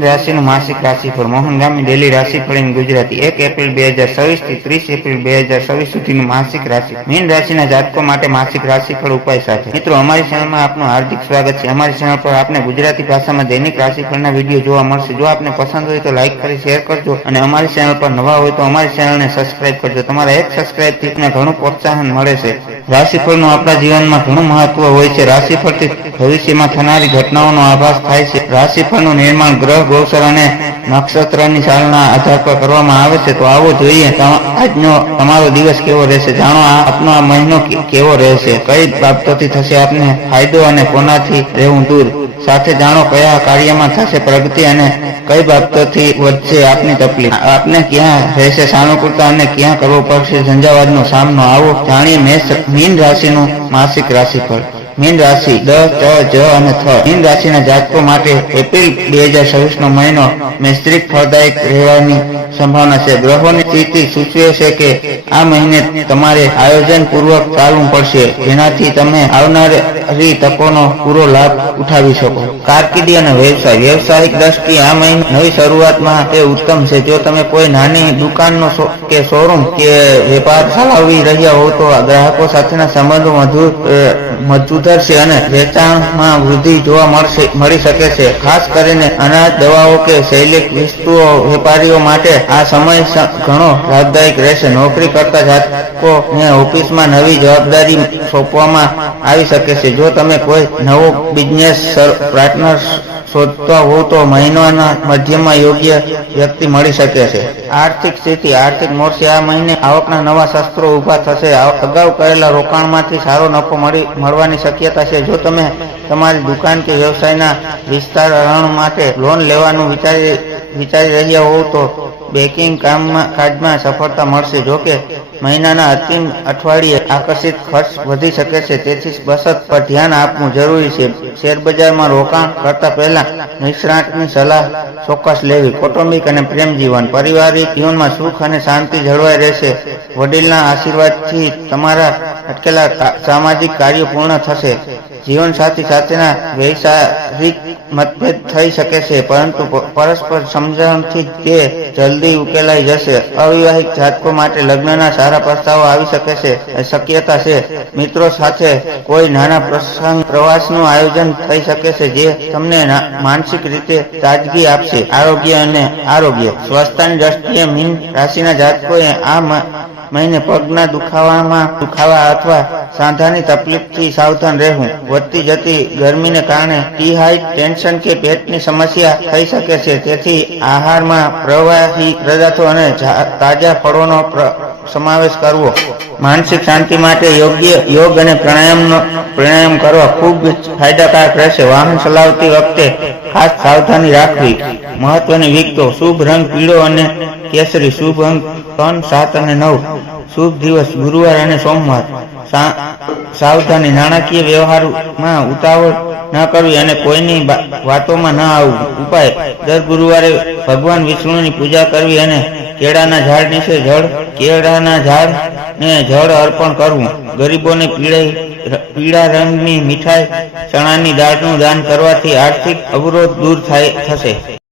Mean રાશિનું માસિક રાશિફળ મોહનગામી daily રાશિફળ ગુજરાતી 1 એપ્રિલ 2024 થી 30 એપ્રિલ 2024 સુધીનું માસિક રાશિ મીન રાશિના જાતકો માટે માસિક રાશિફળ ઉપાય સાથે મિત્રો અમારી ચેનલમાં આપનું હાર્દિક સ્વાગત છે। અમારી ચેનલ પર આપને ગુજરાતી ભાષામાં દૈનિક રાશિફળના વિડીયો જોવા મળશે। જો આપને પસંદ હોય તો લાઈક કરી શેર કરજો અને અમારી ચેનલ પર નવા હોય તો અમારી ચેનલને સબસ્ક્રાઇબ કરજો। તમારા એક સબસ્ક્રાઇબથી તમને ઘણું પ્રોત્સાહન મળે છે। રાશિફળનું આપણા જીવનમાં ઘણું મહત્વ હોય છે। રાશિફળથી ભવિષ્યમાં થનારી ઘટનાઓનો આભાસ થાય છે। રાશિફળનું નિર્માણ ગ્રહ ગોચર અને નક્ષત્રની ચાલના આધાર પર કરવામાં આવે છે। તો આવો જોઈએ આજનો તમારો દિવસ કેવો રહેશે, જાણો આપનો આ મહિનો કેવો રહેશે, કઈ બાબતોથી થશે આપને ફાયદો અને કોનાથી રહેવું દૂર, સાથે જાણો કયા કાર્યમાં થશે પ્રગતિ અને કઈ બાબતોથી વધશે આપની તકલીફ, આપને ક્યાં રહેશે સાનુકૂળતા અને ક્યાં કરવો પડશે ઝંઝાવાતનો સામનો। આવો જાણીએ મીન રાશિનું માસિક રાશિફળ। મીન રાશિ દ, ચ, જ અને થ મીન રાશિના જાતકો માટે એપ્રિલ 2024 નો મહિનો મિશ્રિત ફળદાયક રહેવાની સંભાવના છે। ગ્રહોની સ્થિતિ સૂચવે છે કે આ મહિને તમારે આયોજન પૂર્વક ચાલવું પડશે, જેનાથી તમે આવનારી તકોનો પૂરો લાભ ઉઠાવી શકો। કારકિર્દી અને વ્યવસાય વ્યવસાયિક દ્રષ્ટિએ આ મહિને નવી શરૂઆતમાં તે ઉત્તમ છે। જો તમે કોઈ નાની દુકાનનો કે શોરૂમ કે વેપાર ચલાવી રહ્યા હો તો ગ્રાહકો સાથેના સંબંધો મજબૂત થશે અને વેચાણમાં વૃદ્ધિ જોવા મળી શકે છે। ખાસ કરીને અનાજ, દવાઓ કે શૈક્ષણિક વસ્તુઓ વેપારીઓ માટે આ સમય ઘણો લાભદાયક રહેશે। નોકરી કરતા જાતકોને ઓફિસમાં નવી જવાબદારી સોંપવામાં આવી શકે છે। જો તમે કોઈ નવો બિઝનેસ પાર્ટનર શોધતા હો તો મહિનાના મધ્યમાં યોગ્ય વ્યક્તિ મળી શકે છે। આર્થિક સ્થિતિ આર્થિક મોરચે આ મહિને આવકના નવા શસ્ત્રો ઊભા થશે। અગાઉ કરેલા રોકાણમાંથી સારો નફો મળવાની શક્યતા છે। જો તમે તમારી દુકાન કે વ્યવસાયના વિસ્તરણ માટે લોન લેવાનું વિચારી રહ્યા હોવ તો બેંકિંગ કામકાજમાં સફળતા મળશે। જો કે મહિનાના અંતિમ અઠવાડિયે આકસ્મિક ખર્ચ વધી શકે છે, તેથી બચત પર ધ્યાન આપવું જરૂરી છે। શેરબજારમાં રોકાણ કરતા પહેલા નિષ્ણાતની સલાહ ચોક્કસ લેવી। કૌટુંબિક અને પ્રેમ જીવન પારિવારિક જીવનમાં સુખ અને શાંતિ જળવાઈ રહેશે। વડીલના આશીર્વાદથી તમારા અટકેલા સામાજિક કાર્યો પૂર્ણ થશે। જીવનસાથી સાથેના વૈચારિક મતભેદ થઈ શકે છે, પરંતુ પરસ્પર સમજણથી તે જલ્દી ઉકેલાઈ જશે। અવિવાહિત જાતકો માટે લગ્નના સારા પ્રસ્તાવો આવી શકે છે શક્યતા છે। મિત્રો સાથે કોઈ નાના પ્રવાસનું આયોજન થઈ શકે છે, જે તમને માનસિક રીતે તાજગી આપશે। આરોગ્ય સ્વાસ્થ્યની દ્રષ્ટિએ મીન રાશિના જાતકોએ આ મહિને પગના દુખાવા અથવા સાંધાની તકલીફથી સાવધાન રહેવું। વધતી જતી ગરમીને કારણે ડિહાઇડ્રેશન કે પેટની સમસ્યા થઈ શકે છે, તેથી આહારમાં પ્રવાહી પદાર્થો અને તાજા ફળોનો સમાવેશ કરવો। માનસિક શાંતિ માટે યોગ અને પ્રાણાયામ કરવા ખૂબ ફાયદાકારક રહેશે। વાહન ચલાવતી વખતે ખાસ સાવધાની રાખવી। મહત્વની વિગતો: શુભ રંગ પીળો અને કેસરી, શુભ અંક 3, 7 અને 9, શુભ દિવસ ગુરુવાર અને સોમવાર। સાવધાની: નાણાકીય વ્યવહારમાં ઉતાવળ ન કરવી અને કોઈની વાતોમાં ન આવવું। ઉપાય: દર ગુરુવારે ભગવાન વિષ્ણુની પૂજા કરવી અને કેળાના ઝાડ નીચે જળ અર્પણ કરવું। ગરીબોને પીળા રંગની મીઠાઈ, ચણાની દાળનું દાન કરવાથી આર્થિક અવરોધ દૂર થશે।